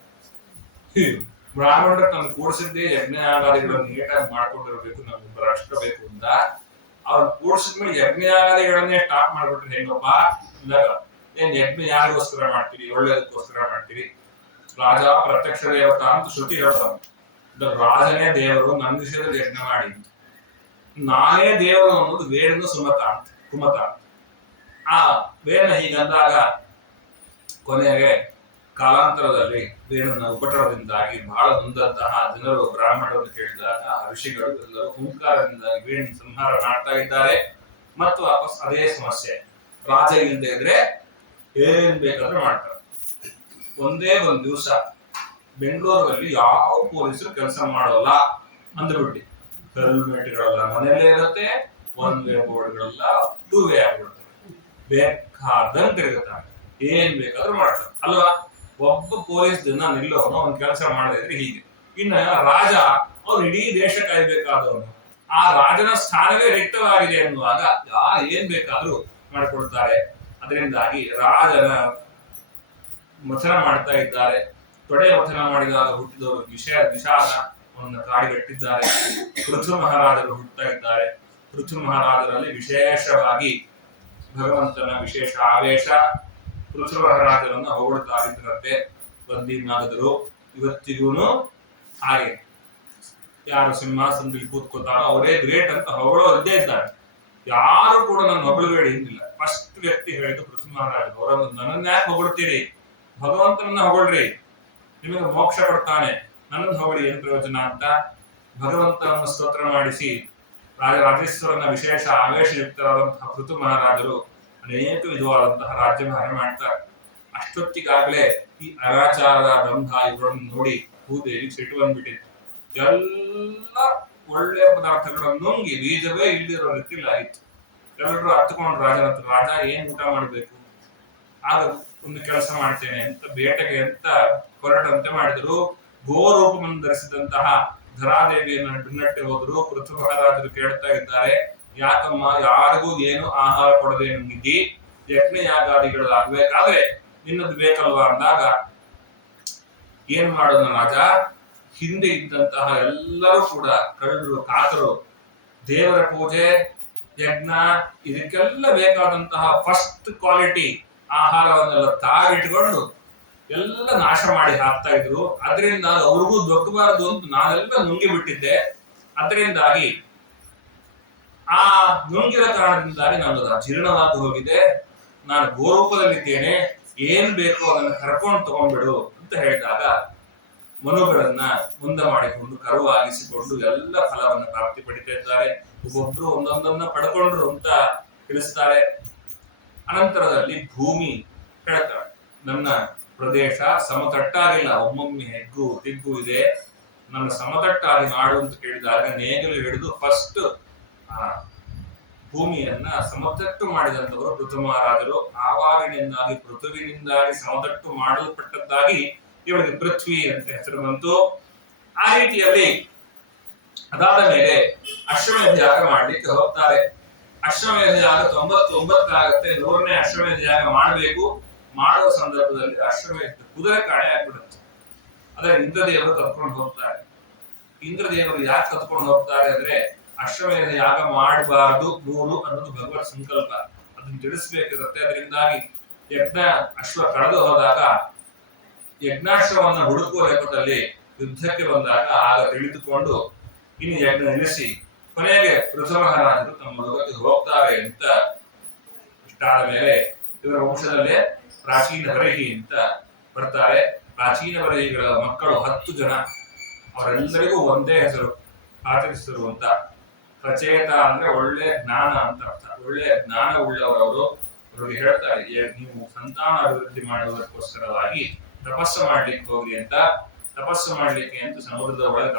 ಬ್ರಾಹ್ಮಣರು ತಮ್ಮ ಕೂಡಿಸಿದ್ದೇ ಯಜ್ಞ ಯಾಗಾದಿಗಳನ್ನು ನೀಟಾಗಿ ಮಾಡ್ಕೊಂಡಿರ್ಬೇಕು, ನಮ್ಗೆ ಭ್ರಷ್ಟ ಬೇಕು ಅಂತ. ಅವ್ರು ಕೂಡಿಸಿದ್ಮೇಲೆ ಯಜ್ಞ ಯಾಗಾದಿಗಳನ್ನೇ ಸ್ಟಾಪ್ ಮಾಡ್ಬಿಟ್ರೆ ಹೆಂಗಪ್ಪ ಅಂದಾಗ, ಏನ್ ಯಜ್ಞ ಯಾರಿಗೋಸ್ಕರ ಮಾಡ್ತೀವಿ, ಒಳ್ಳೇದಕ್ಕೋಸ್ಕರ ಮಾಡ್ತೀವಿ. ರಾಜ ಪ್ರತ್ಯಕ್ಷ ದೇವತಾ ಅಂತ ಶ್ರುತಿ ಹೇಳ್ತಾವ. ರಾಜನೇ ದೇವರು, ನನ್ನ ವಿಷಯದಲ್ಲಿ ಯಜ್ಞ ಮಾಡಿ, ನಾನೇ ದೇವರು ಅನ್ನೋದು ವೇಣನ ಸುಮತ ಅಂತ ಕುಮತ. ಆ ವೇಣ ಹೀಗಂದಾಗ ಕೊನೆಗೆ ಕಾಲಾಂತರದಲ್ಲಿ ವೇಣನ ಉಪಟಳದಿಂದಾಗಿ ಬಹಳ ನೊಂದಂತಹ ಜನರು ಬ್ರಾಹ್ಮಣರನ್ನು ಕೇಳಿದಾಗ ಋಷಿಗಳು ಎಲ್ಲರೂ ಹುಂಕಾರದಿಂದಾಗಿ ವೇಣ ಸಂಹಾರ ಮಾಡ್ತಾ ಇದ್ದಾರೆ. ಮತ್ತು ವಾಪಸ್ ಅದೇ ಸಮಸ್ಯೆ, ರಾಜ ಇಲ್ಲದೆ ಇದ್ರೆ ಏನ್ ಬೇಕಾದ್ರೂ ಮಾಡ್ತಾರೆ. ಒಂದೇ ಒಂದ್ ದಿವಸ ಬೆಂಗಳೂರಲ್ಲಿ ಯಾವ ಪೊಲೀಸರು ಕೆಲಸ ಮಾಡೋಲ್ಲ ಅಂದ್ಬಿಟ್ಟು, ಹೆಲ್ಮೆಟ್ಗಳೆಲ್ಲ ಮನೆಯಲ್ಲೇ ಇರುತ್ತೆ, ಒನ್ ವೇ ಬೋರ್ಡ್ಗಳೆಲ್ಲ ಟೂ ವೇ ಆಗ್ಬಿಡುತ್ತೆ, ಬೇಕಾದಂಗೆ ತಿರುಗುತ್ತಾರೆ, ಏನ್ ಬೇಕಾದ್ರೂ ಮಾಡ್ತಾರೆ ಅಲ್ವಾ. ಒಬ್ಬ ಪೊಲೀಸ್ ಜನ ನಿಲ್ಲೋನು ಅವ್ನ ಕೆಲಸ ಮಾಡದಿದ್ರೆ ಹೀಗೆ. ಇನ್ನ ರಾಜ ಅವ್ನು ಇಡೀ ದೇಶ ಕಾಯ್ಬೇಕಾದವನು, ಆ ರಾಜನ ಸ್ಥಾನವೇ ರಿಕ್ತವಾಗಿದೆ ಎನ್ನುವಾಗ ಯಾರು ಏನ್ ಬೇಕಾದ್ರೂ ಮಾಡಿಕೊಡ್ತಾರೆ. ಅದರಿಂದಾಗಿ ರಾಜನ ಮಥನ ಮಾಡ್ತಾ ಇದ್ದಾರೆ. ತೊಡೆ ಮಥನ ಮಾಡಿದಾಗ ಹುಟ್ಟಿದವರು ವಿಷಾದ ಅವನ್ನ ಕಾಡಿಗಟ್ಟಿದ್ದಾರೆ. ಪೃಥು ಮಹಾರಾಜರು ಹುಟ್ಟುತ್ತಾ ಇದ್ದಾರೆ. ಪೃಥು ಮಹಾರಾಜರಲ್ಲಿ ವಿಶೇಷವಾಗಿ ಭಗವಂತನ ವಿಶೇಷ ಆವೇಶ. ಪೃಥು ಮಹಾರಾಜರನ್ನ ಹೊಗಳ್ತಾ ಇದ್ದರಂತೆ ಬಂದಿ ನಾಗದರು. ಇವತ್ತಿಗೂ ಹಾಗೆ ಯಾರು ಸಿಂಹಾಸನದಲ್ಲಿ ಕೂತ್ಕೋತಾರೋ ಅವರೇ ಗ್ರೇಟ್ ಅಂತ ಹೊಗಳೋದೇ ಇದ್ದಾರೆ. ಯಾರು ಕೂಡ ನನ್ನ ಹೊಗಳಬೇಡಿ ಎಂದಿಲ್ಲ. ಫಸ್ಟ್ ವ್ಯಕ್ತಿ ಹೇಳಿದ್ದು ಪೃಥು ಮಹಾರಾಜರು. ಅವರನ್ನು ನನ್ನನ್ನ ಯಾಕೆ ಹೊಗಳ್ತೀರಿ, ಭಗವಂತನನ್ನ ಹೊಗಳ್ರಿ, ನಿಮಗೆ ಮೋಕ್ಷ ಕೊಡ್ತಾನೆ, ನನ್ನನ್ನು ಹೊಗಳಿ ಏನ್ ಪ್ರಯೋಜನ ಅಂತ ಭಗವಂತನನ್ನು ಸ್ತೋತ್ರ ಮಾಡಿಸಿ ರಾಜೇಶ್ವರನ ವಿಶೇಷ ಆವೇಶಯುಕ್ತರಾದಂತಹ ಪೃಥು ಮಹಾರಾಜರು ಅನೇಕ ವಿಧವಾದಂತಹ ರಾಜ್ಯಭಾರ ಮಾಡ್ತಾರೆ. ಅಷ್ಟೊತ್ತಿಗಾಗಲೇ ಈ ಅನಾಚಾರ ಬಂಧ ಇವುಗಳನ್ನು ನೋಡಿ ಭೂದೇವಿ ಸಿಟ್ಟು ಬಂದ್ಬಿಟ್ಟಿತ್ತು. ಎಲ್ಲ ಒಳ್ಳೆಯ ಪದಾರ್ಥಗಳನ್ನು ನುಂಗಿ ಬೀಜವೇ ಇಲ್ದಿರೋ ರೀತಿಯಲ್ಲಿ ಆಯಿತು. ಎಲ್ಲರೂ ಹತ್ಕೊಂಡು ರಾಜನ ಹತ್ರ, ರಾಜ ಏನ್ ಊಟ ಮಾಡ್ಬೇಕು, ಆಗ ಒಂದು ಕೆಲಸ ಮಾಡ್ತೇನೆ ಅಂತ ಬೇಟೆಗೆ ಅಂತ ಹೊರಟಂತೆ ಮಾಡಿದ್ರು. ಗೋರೂಪವನ್ನು ಧರಿಸಿದಂತಹ ಧರಾದೇವಿಯನ್ನು ಬಿನ್ನಟ್ಟಿ ಹೋದ್ರು. ಪೃಥು ಮಹಾರಾಜರು ಕೇಳ್ತಾ ಇದ್ದಾರೆ, ಯಾಕಮ್ಮ ಯಾರಿಗೂ ಏನು ಆಹಾರ ಕೊಡದೆ ನಿಧಿ, ಯಜ್ಞ ಯಾಗಾದಿಗಳು ಆಗ್ಬೇಕಾದ್ರೆ ಇನ್ನೊಂದು ಬೇಕಲ್ವಾ ಅಂದಾಗ ಏನ್ ಮಾಡೋಣ ರಾಜ, ಹಿಂದೆ ಇದ್ದಂತಹ ಎಲ್ಲರೂ ಕೂಡ ಕಳ್ಳರು ಕಾಕರು ದೇವರ ಪೂಜೆ ಯಜ್ಞ ಇದಕ್ಕೆಲ್ಲ ಬೇಕಾದಂತಹ ಫಸ್ಟ್ ಕ್ವಾಲಿಟಿ ಆಹಾರವನ್ನೆಲ್ಲ ತಾಗಿಟ್ಕೊಂಡು ಎಲ್ಲ ನಾಶ ಮಾಡಿ ಹಾಕ್ತಾ ಇದ್ರು. ಅದರಿಂದ ಅವ್ರಿಗೂ ದೊಕ್ಕಬಾರದು ಅಂತ ನಾನೆಲ್ಲ ನುಂಗಿ ಬಿಟ್ಟಿದ್ದೆ. ಅದರಿಂದಾಗಿ ಆ ನುಂಗಿರೋ ಕಾರಣದಿಂದಾಗಿ ನಾನು ಜೀರ್ಣವಾಗಿ ಹೋಗಿದೆ. ನಾನು ಗೋರೂಪದಲ್ಲಿದ್ದೇನೆ, ಏನ್ ಬೇಕೋ ಅದನ್ನು ಕರ್ಕೊಂಡು ತಗೊಂಡ್ಬಿಡು ಅಂತ ಹೇಳಿದಾಗ ಮನುಗಳನ್ನ ಮುಂದೆ ಮಾಡಿಕೊಂಡು ಕರುವಾಗಿಸಿಕೊಂಡು ಎಲ್ಲ ಫಲವನ್ನು ಪ್ರಾಪ್ತಿ ಪಡಿತಾ ಇದ್ದಾರೆ. ಒಬ್ಬೊಬ್ರು ಒಂದೊಂದನ್ನ ಪಡ್ಕೊಂಡ್ರು ಅಂತ ತಿಳಿಸ್ತಾರೆ. ಅನಂತರದಲ್ಲಿ ಭೂಮಿ ಹೇಳ್ತಾಳೆ, ನನ್ನ ಪ್ರದೇಶ ಸಮತಟ್ಟಾಗಿಲ್ಲ, ಒಮ್ಮೊಮ್ಮೆ ಹೆಗ್ಗು ತಿಗ್ಗು ಇದೆ, ನನ್ನ ಸಮತಟ್ಟಾಗಿ ಮಾಡು ಅಂತ ಕೇಳಿದಾಗ ನೇಗಿಲು ಹಿಡಿದು ಫಸ್ಟ್ ಭೂಮಿಯನ್ನ ಸಮತಟ್ಟು ಮಾಡಿದಂತವರು ಪೃಥು ಮಹಾರಾಜರು. ಆವಾಗಿನಿಂದಾಗಿ ಪೃಥುವಿನಿಂದಾಗಿ ಸಮತಟ್ಟು ಮಾಡಲ್ಪಟ್ಟದ್ದಾಗಿ ಇವಳಿಗೆ ಪೃಥ್ವಿ ಅಂತ ಹೆಸರು ಬಂತು. ಆ ರೀತಿಯಲ್ಲಿ ಅದಾದ ಮೇಲೆ ಅಶ್ವಮೇಧ ಯಾಗ ಮಾಡ್ಲಿಕ್ಕೆ ಹೋಗ್ತಾರೆ. ಅಶ್ವಮೇಧ ಯಾಗ 99 ಆಗುತ್ತೆ. 100ನೇ ಅಶ್ವಮೇಧ ಯಾಗ ಮಾಡಬೇಕು. ಮಾಡುವ ಸಂದರ್ಭದಲ್ಲಿ ಅಶ್ವಮೇಧ ಕುದುರೆ ಕಾಣೆ ಆಗ್ಬಿಡುತ್ತೆ. ಅದೇ ಇಂದ್ರದೇವರು ಕತ್ಕೊಂಡು ಹೋಗ್ತಾರೆ. ಇಂದ್ರದೇವರು ಯಾಕೆ ಕತ್ಕೊಂಡು ಹೋಗ್ತಾರೆ ಅಂದ್ರೆ ಅಶ್ವಮೇಧ ಯಾಗ ಮಾಡಬಾರ್ದು 100 ಅನ್ನೋದು ಭಗವತ್ ಸಂಕಲ್ಪ, ಅದನ್ನ ತಿಳಿಸ್ಬೇಕಿರುತ್ತೆ. ಅದರಿಂದಾಗಿ ಯಜ್ಞ ಅಶ್ವ ಕಳೆದು ಹೋದಾಗ ಯಜ್ಞಾಶ್ವವನ್ನು ಹುಡುಕುವ ಲೆಕ್ಕದಲ್ಲಿ ಯುದ್ಧಕ್ಕೆ ಬಂದಾಗ ಆಗ ತಿಳಿದುಕೊಂಡು ಇನ್ನು ಯಜ್ಞ ನಿಲ್ಲಿಸಿ ಕೊನೆಗೆ ಪೃಥು ಮಹಾರಾಜರು ತಮ್ಮ ಲೋಕಕ್ಕೆ ಹೋಗ್ತಾರೆ ಅಂತ ಇಷ್ಟಾದ ಮೇಲೆ ಇವರ ವಂಶದಲ್ಲೇ ಪ್ರಾಚೀನ ವರಹಿ ಅಂತ ಬರ್ತಾರೆ. ಪ್ರಾಚೀನ ವರಹಿಗಳ ಮಕ್ಕಳು 10 ಜನ, ಅವರೆಲ್ಲರಿಗೂ ಒಂದೇ ಹೆಸರು ಆಚರಿಸಿರುವಂತ ಪ್ರಚೇತ ಅಂದ್ರೆ ಒಳ್ಳೆ ಜ್ಞಾನ ಅಂತ ಅರ್ಥ. ಒಳ್ಳೆ ಜ್ಞಾನ ಉಳ್ಳವರವರು. ಅವರಿಗೆ ಹೇಳ್ತಾರೆ, ನೀವು ಸಂತಾನ ಅಭಿವೃದ್ಧಿ ಮಾಡುವುದಕ್ಕೋಸ್ಕರವಾಗಿ ತಪಸ್ಸು ಮಾಡ್ಲಿಕ್ಕೆ ಹೋಗಿ ಅಂತ. ತಪಸ್ಸು ಮಾಡ್ಲಿಕ್ಕೆ ಅಂತ ಸಮುದ್ರದ ಒಳಗೆ